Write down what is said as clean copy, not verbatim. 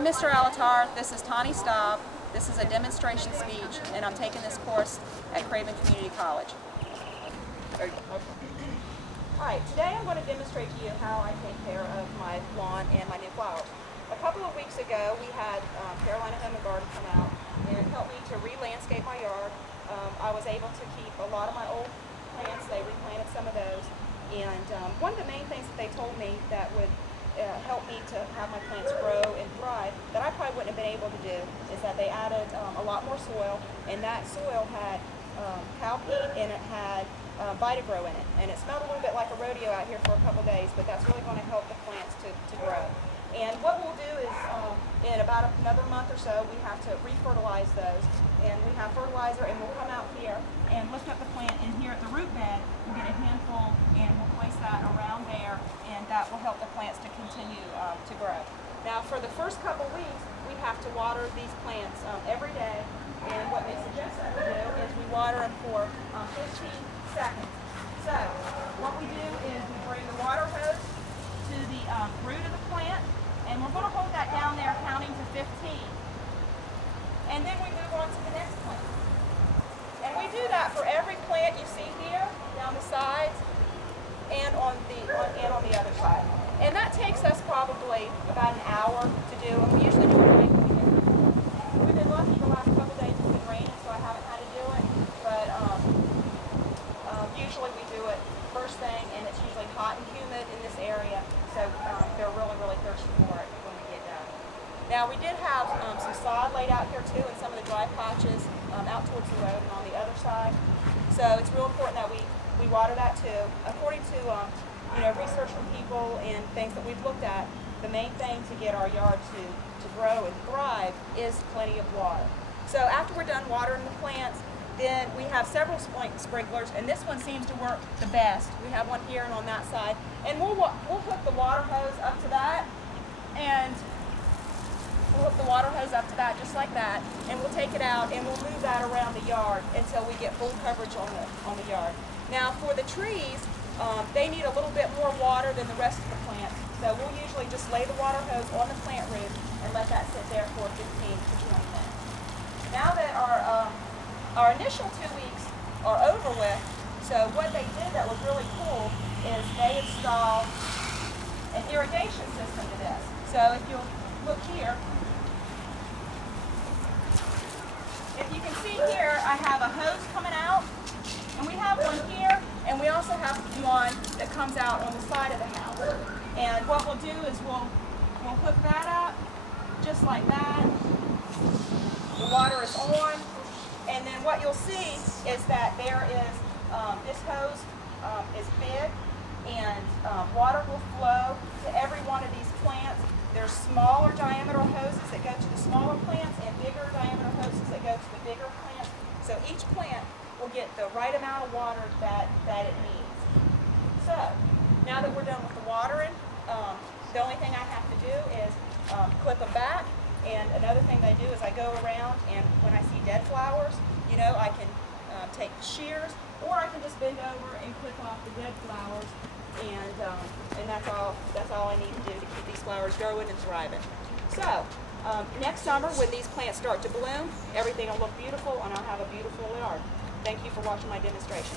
I'm Mr. Alatar. This is Tani Staub. This is a demonstration speech, and I'm taking this course at Craven Community College. Alright, today I'm going to demonstrate to you how I take care of my lawn and my new flowers. A couple of weeks ago, we had Carolina Home and Garden come out and help me to re-landscape my yard. I was able to keep a lot of my old plants. They replanted some of those. And one of the main things that they told me that would help me to have my plants grow and thrive that I probably wouldn't have been able to do is that they added a lot more soil, and that soil had cow peat and it had VideoCap0 in it. And it smelled a little bit like a rodeo out here for a couple days, but that's really going to help the plants to grow. And what we'll do is in about another month or so, we have to re-fertilize those. And we have fertilizer, and we'll come out here and lift up the plant, and here at the root bed, we'll get a handful and we'll place that around there, and that will help the plants to continue to grow. Now for the first couple weeks, we have to water these plants every day, and what they suggest that we do is we water them for 15 seconds. So what we do is we bring the water hose to the root of the plant, and we're going to hold that down there counting to 15. And then we move on to the next plant. And we do that for every plant you see here, down the sides, and on the other side. And that takes us probably about an hour to do, and we usually do it at night. We've been lucky the last couple of days it's been raining, so I haven't had to do it. But usually we do it first thing, and it's usually hot and humid in this area, so they're really, really thirsty for it when we get done. Now we did have some sod laid out here too in some of the dry patches out towards the road and on the other side. So it's real important that we water that too. According to research from people and things that we've looked at, the main thing to get our yard to grow and thrive is plenty of water. So after we're done watering the plants, then we have several sprinklers, and this one seems to work the best. We have one here and on that side, and we'll hook the water hose up to that, and we'll hook the water hose up to that just like that, and we'll take it out and we'll move that around the yard until we get full coverage on the yard. Now for the trees, they need a little bit more water than the rest of the plants, so we'll usually just lay the water hose on the plant root and let that sit there for 15 to 20 minutes. Now that our initial 2 weeks are over with, so what they did that was really cool is they installed an irrigation system to this. So if you'll look here, if you can see here, I have a hose coming out, and we have one here, and we also have one that comes out on the side of the house. And what we'll do is we'll hook that up just like that. The water is on, and then what you'll see is that there is this hose is big, and water will flow to every one of these plants. There's smaller diameter hoses that go to the smaller plants and bigger diameter hoses that go to the bigger plants. So each plant will get the right amount of water that it needs. So now that we're done with the watering, the only thing I have to do is clip them back. And another thing I do is I go around, and when I see dead flowers, I can take the shears, or I can just bend over and clip off the dead flowers, and that's all I need to do to keep these flowers growing and thriving. So next summer, when these plants start to bloom, everything will look beautiful, and I'll have a beautiful yard. Thank you for watching my demonstration.